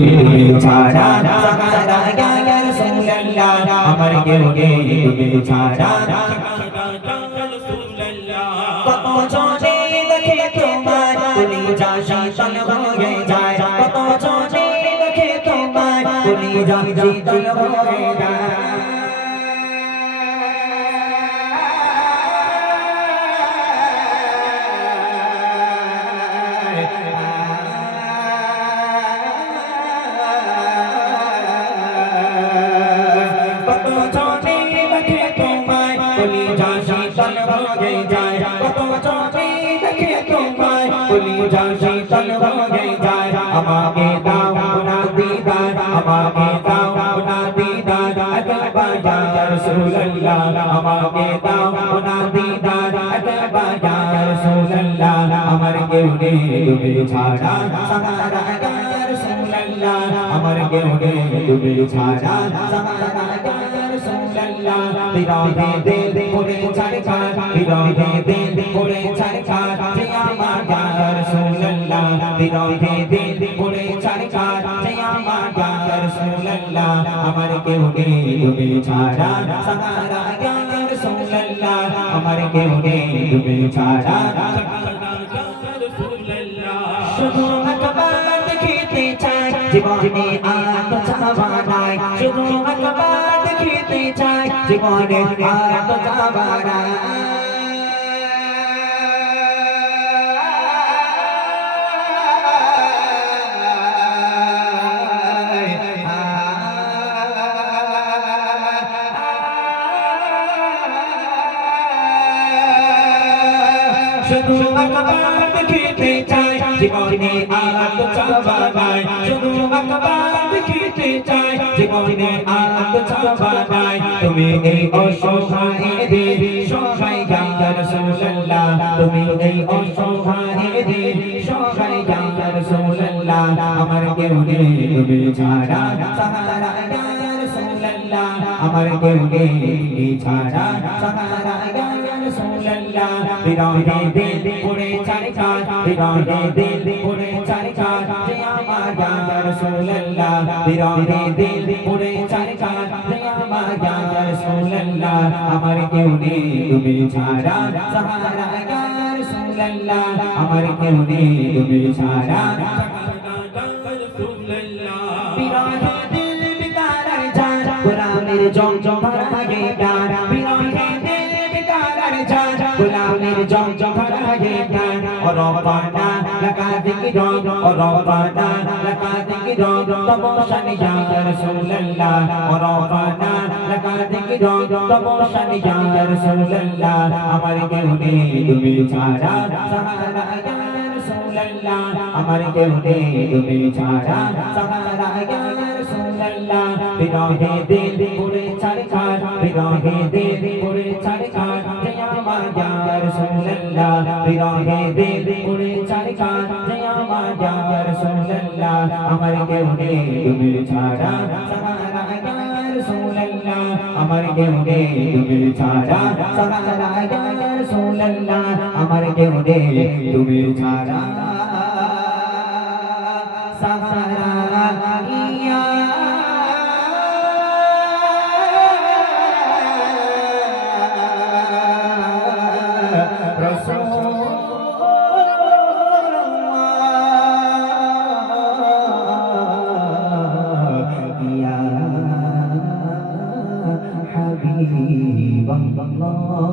তুমি ছাড়া সাহারা ইয়া রাসূলুল্লাহ আমার কেউ নেই তুমি ছাড়া কত জনে দেখে তোমার কলিজা শীতল হয়ে যায় কত জনে দেখে তোমার কলিজা শীতল হয়ে যায় কলিজা শীতল হয়ে যায় কত জনে দেখে তোমায় কলিজা শীতল হয়ে যায় আমাকে দাও না দিদার আমাকে দাও না দিদার একবার ইয়া রাসূলুল্লাহ আমাকে দাও না দিদার একবার ইয়া রাসূলুল্লাহ আমার কেউ নেই তুমি ছাড়া সাহারা ইয়া রাসূলুল্লাহ আমার কেউ নেই তুমি ছাড়া সাহারা ইয়া রাসূলুল্লাহ বিরহে দিল পড়ে ছাড়খার বিরহে দিল পড়ে ছাড়খার যে আমার ইয়া রাসূলুল্লাহ বিরহে দিল পড়ে ছাড়খার যে আমার ইয়া রাসূলুল্লাহ আমার কেউ নেই তুমি ছাড়া সাহারা ইয়া রাসূলুল্লাহ আমার কেউ নেই তুমি ছাড়া শুধু একবার দেখিতে চাই জীবনে আর তো চাওয়া নাই শুধু একবার দেখিতে চাই জীবনে আর তো চাওয়া নাই শুধু একবার দেখিতে চাই জীবনে আর তো চাওয়া নাই শুধু একবার দেখিতে চাই জীবনে আর তো চাওয়া নাই তুমি এই অসহায়দের সহায় ইয়া রাসূলুল্লাহ তুমি এই অসহায়দের সহায় ইয়া রাসূলুল্লাহ আমার কেউ নেই তুমি ছাড়া সাহারা ইয়া রাসূলুল্লাহ আমার কেউ নেই তুমি ছাড়া সাহারা ইয়া রাসূলুল্লাহ বিরহে দিল পড়ে ছাড়খার বিরহে দিল পড়ে ছাড়খার যে আমার ইয়া রাসূলুল্লাহ বিরহে দিল পড়ে ছাড়খার যে আমার ইয়া রাসূলুল্লাহ আমার কেউ নেই তুমি ছাড়া সাহারা ইয়া রাসূলুল্লাহ আমার কেউ নেই তুমি ছাড়া বিরহে দিল বিকারার জান গোলামের জমজম ভরায়ে প্যার বিরহে দিল বিকারার জান গোলামের জমজম ভরায়ে প্যার और रब्बाना लका जिक्र और रब्बाना लका जिक्र तबोशन या रसूलुल्लाह और रब्बाना लका जिक्र तबोशन या रसूलुल्लाह আমার কেউ নেই তুমি ছাড়া সাহারা ইয়া রাসূলুল্লাহ আমার কেউ নেই তুমি ছাড়া সাহারা ইয়া রাসূলুল্লাহ বিরহে দিল পড়ে ছাড়খার বিরহে দিল পড়ে ছাড়খার যে আমার ইয়া রাসূলুল্লাহ বিরহে দিল পড়ে ছাড়খার যে আমার ইয়া রাসূলুল্লাহ আমার কেউ নেই তুমি ছাড়া সাহারা ইয়া রাসূলুল্লাহ আমার কেউ নেই তুমি ছাড়া সাহারা ইয়া রাসূলুল্লাহ আমার কেউ নেই তুমি ছাড়া সাহারা ইয়া حبيب الله